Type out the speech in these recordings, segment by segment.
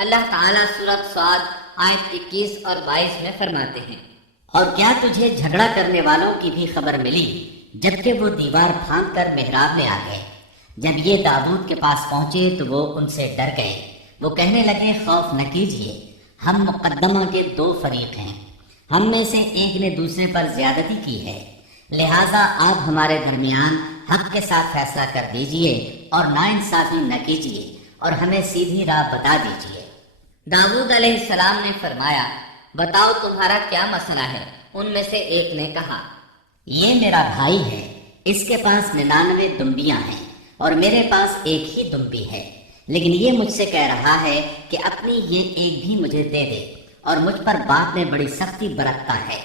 اللہ تعالیٰ سورۃ صاد آیت 21 اور 22 میں فرماتے ہیں، اور کیا تجھے جھگڑا کرنے والوں کی بھی خبر ملی جبکہ وہ دیوار پھاند کر محراب میں آ گئے؟ جب یہ داؤد کے پاس پہنچے تو وہ ان سے ڈر گئے۔ وہ کہنے لگے، خوف نہ کیجیے، ہم مقدمہ کے 2 فریق ہیں، ہم میں سے ایک نے دوسرے پر زیادتی کی ہے، لہٰذا آپ ہمارے درمیان حق کے ساتھ فیصلہ کر دیجئے اور ناانصافی نہ کیجیے اور ہمیں سیدھی راہ بتا دیجیے۔ داؤد علیہ السلام نے فرمایا، بتاؤ تمہارا کیا مسئلہ ہے؟ ان میں سے ایک نے کہا، یہ میرا بھائی ہے، اس کے پاس 99 دمبیاں ہیں اور میرے پاس ایک ہی دمبی ہے، لیکن یہ مجھ سے کہہ رہا ہے کہ اپنی یہ ایک بھی مجھے دے دے اور مجھ پر بات میں بڑی سختی برتتا ہے۔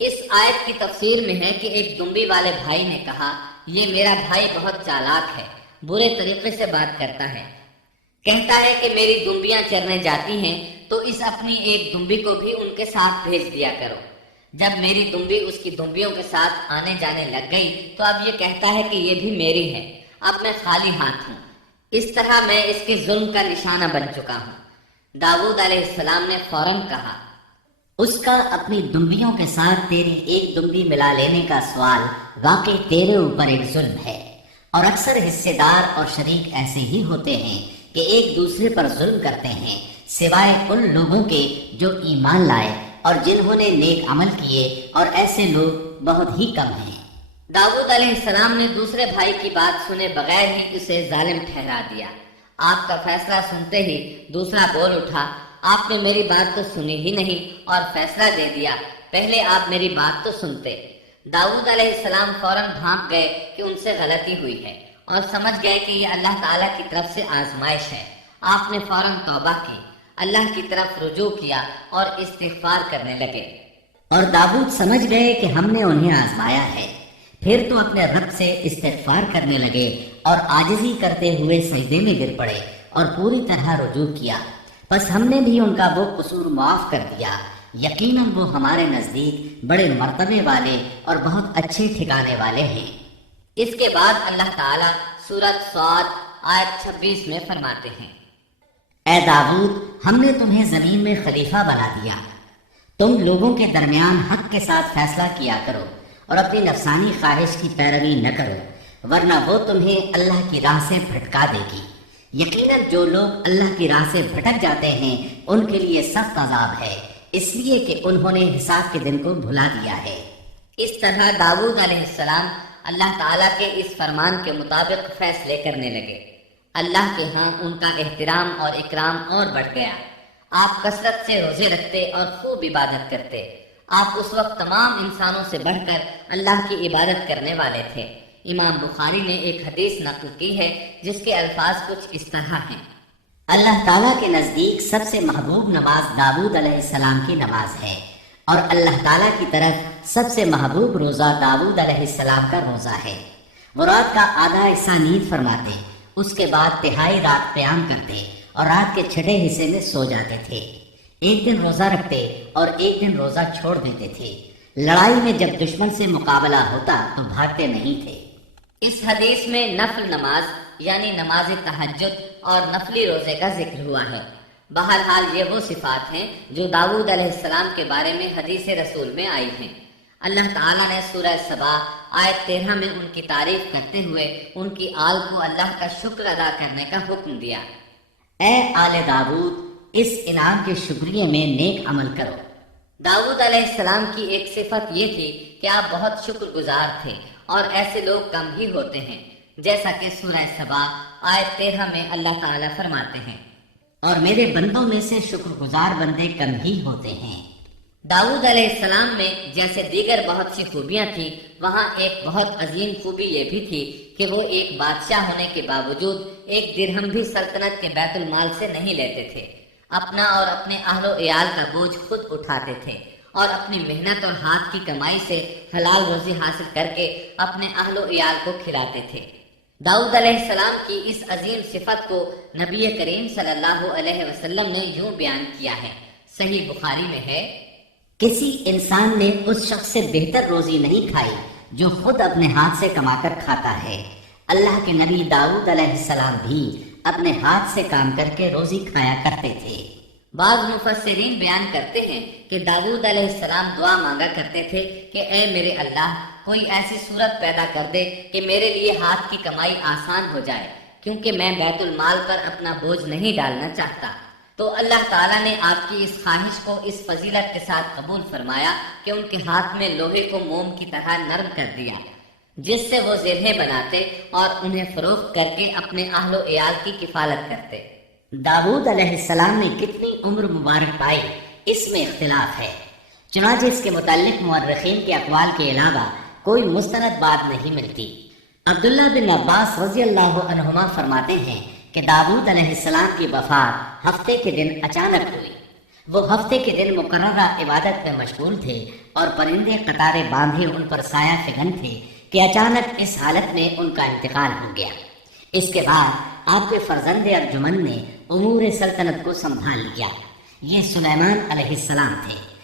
اس آیت کی تفسیر میں ہے کہ ایک دمبی والے بھائی نے کہا، یہ میرا بھائی بہت چالاک ہے، برے طریقے سے بات کرتا ہے، کہتا ہے کہ میری دمبیاں چرنے جاتی ہیں تو اس اپنی ایک دمبی کو بھی ان کے ساتھ بھیج دیا کرو۔ جب میری دمبی اس کی دمبیوں کے ساتھ آنے جانے لگ گئی تو اب یہ کہتا ہے کہ یہ بھی میری ہے، اب میں خالی ہاتھ ہوں۔ اس طرح میں اس کے ظلم کا نشانہ بن چکا ہوں۔ داؤد علیہ السلام نے فوراً کہا، اس کا اپنی دمبیوں کے ساتھ تیری ایک دمبی ملا لینے کا سوال واقعی تیرے اوپر ایک ظلم ہے، اور اکثر حصے دار اور شریک ایسے ہی ہوتے ہیں کہ ایک دوسرے پر ظلم کرتے ہیں، سوائے ان لوگوں کے جو ایمان لائے اور جنہوں نے نیک عمل کیے، اور ایسے لوگ بہت ہی کم ہیں۔ داؤد علیہ السلام نے دوسرے بھائی کی بات سنے بغیر ہی اسے ظالم ٹھہرا دیا۔ آپ کا فیصلہ سنتے ہی دوسرا بول اٹھا، آپ نے میری بات تو سنی ہی نہیں اور فیصلہ دے دیا، پہلے آپ میری بات تو سنتے۔ داؤد علیہ السلام فوراً بھانپ گئے کہ ان سے غلطی ہوئی ہے اور سمجھ گئے کہ یہ اللہ تعالیٰ کی طرف سے آزمائش ہے۔ آپ نے فوراً توبہ کی، اللہ کی طرف رجوع کیا اور استغفار کرنے لگے، اور داؤد سمجھ گئے کہ ہم نے انہیں آزمایا ہے۔ پھر تو اپنے رب سے استغفار کرنے لگے اور عاجزی کرتے ہوئے سجدے میں گر پڑے اور پوری طرح رجوع کیا۔ بس ہم نے بھی ان کا وہ قصور معاف کر دیا، یقیناً وہ ہمارے نزدیک بڑے مرتبے والے اور بہت اچھے ٹھکانے والے ہیں۔ اس کے بعد اللہ تعالیٰ سورۃ صاد آیت 26 میں فرماتے ہیں، اے داؤد، ہم نے تمہیں زمین میں خلیفہ بنا دیا، تم لوگوں کے درمیان حق کے ساتھ فیصلہ کیا کرو اور اپنی نفسانی خواہش کی پیروی نہ کرو، ورنہ وہ تمہیں اللہ کی راہ سے بھٹکا دے گی۔ یقیناً جو لوگ اللہ کی راہ سے بھٹک جاتے ہیں ان کے لیے سخت عذاب ہے، اس لیے کہ انہوں نے حساب کے دن کو بھلا دیا ہے۔ اس طرح داؤد علیہ السلام اللہ تعالیٰ کے اس فرمان کے مطابق فیصلے کرنے لگے۔ اللہ کے ہاں ان کا احترام اور اکرام اور بڑھ گیا۔ آپ کثرت سے روزے رکھتے اور خوب عبادت کرتے۔ آپ اس وقت تمام انسانوں سے بڑھ کر اللہ کی عبادت کرنے والے تھے۔ امام بخاری نے ایک حدیث نقل کی ہے جس کے الفاظ کچھ اس طرح ہیں، اللہ تعالیٰ کے نزدیک سب سے محبوب نماز داؤد علیہ السلام کی نماز ہے، اور اللہ تعالیٰ کی طرف سب سے محبوب روزہ داؤد علیہ السلام کا روزہ ہے۔ وہ رات کا آدھا حصہ نیند فرماتے، اس کے بعد تہائی رات قیام کرتے اور رات کے چھٹے حصے میں سو جاتے تھے۔ ایک دن روزہ رکھتے اور ایک دن روزہ چھوڑ دیتے تھے۔ لڑائی میں جب دشمن سے مقابلہ ہوتا تو بھاگتے نہیں تھے۔ اس حدیث میں نفل نماز یعنی نماز تہجد اور نفلی روزے کا ذکر ہوا ہے۔ بہرحال یہ وہ صفات ہیں جو داؤد علیہ السلام کے بارے میں حدیث رسول میں آئی ہیں۔ اللہ تعالیٰ نے سورہ سبا آیت 13 میں ان کی تعریف کرتے ہوئے ان کی آل کو اللہ کا شکر ادا کرنے کا حکم دیا، اے آل داؤد، اس انعام کے شکریہ میں نیک عمل کرو۔ داؤد علیہ السلام کی ایک صفت یہ تھی کہ آپ بہت شکر گزار تھے، اور ایسے لوگ کم ہی ہوتے ہیں، جیسا کہ سورہ سبا آیت 13 میں اللہ تعالیٰ فرماتے ہیں، اور میرے بندوں میں سے شکر گزار بندے کم ہی ہوتے ہیں۔ داؤد علیہ السلام میں جیسے دیگر بہت سی خوبیاں تھیں، وہاں ایک بہت عظیم خوبی یہ بھی تھی کہ وہ ایک بادشاہ ہونے کے باوجود ایک درہم بھی سلطنت کے بیت المال سے نہیں لیتے تھے۔ اپنا اور اپنے اہل و عیال کا بوجھ خود اٹھاتے تھے، اور اپنی محنت اور ہاتھ کی کمائی سے حلال روزی حاصل کر کے اپنے اہل و عیال کو کھلاتے تھے۔ داؤد علیہ السلام کی اس عظیم صفت کو نبی کریم صلی اللہ علیہ وسلم نے یوں بیان کیا ہے، صحیح بخاری میں ہے، کسی انسان نے اس شخص سے بہتر روزی نہیں کھائی جو خود اپنے ہاتھ سے کما کر کھاتا ہے۔ اللہ کے نبی داؤد علیہ السلام بھی اپنے ہاتھ سے کام کر کے روزی کھایا کرتے تھے۔ بعض مفسرین بیان کرتے ہیں کہ داؤد علیہ السلام دعا مانگا کرتے تھے کہ اے میرے اللہ، کوئی ایسی صورت پیدا کر دے کہ میرے لیے ہاتھ کی کمائی آسان ہو جائے، کیونکہ میں بیت المال پر اپنا بوجھ نہیں ڈالنا چاہتا۔ تو اللہ تعالیٰ نے آپ کی اس خواہش کو اس فضیلت کے ساتھ قبول فرمایا کہ ان کے ہاتھ میں لوہے کو موم کی طرح نرم کر دیا، جس سے وہ زرہیں بناتے اور انہیں فروخت کر کے اپنے اہل و عیال کی کفالت کرتے۔ داؤد علیہ السلام نے کتنی عمر مبارک پائی، اس میں اختلاف ہے، چنانچہ اس کے متعلق مورخین کے اقوال کے علاوہ کوئی مستند بات نہیں ملتی۔ عبداللہ بن عباس رضی اللہ عنہما فرماتے ہیں کہ داؤد علیہ السلام کی وفات ہفتے کے دن اچانک ہوئی۔ وہ ہفتے کے دن مقررہ عبادت میں مشغول تھے اور پرندے قطارے باندھے ان پر سایہ فگن تھے کہ اچانک اس حالت میں ان کا انتقال ہو گیا۔ اس کے بعد آپ کے فرزند ارجمن نے امور سلطنت کو سنبھال لیا۔ یہ سلیمان علیہ السلام تھے۔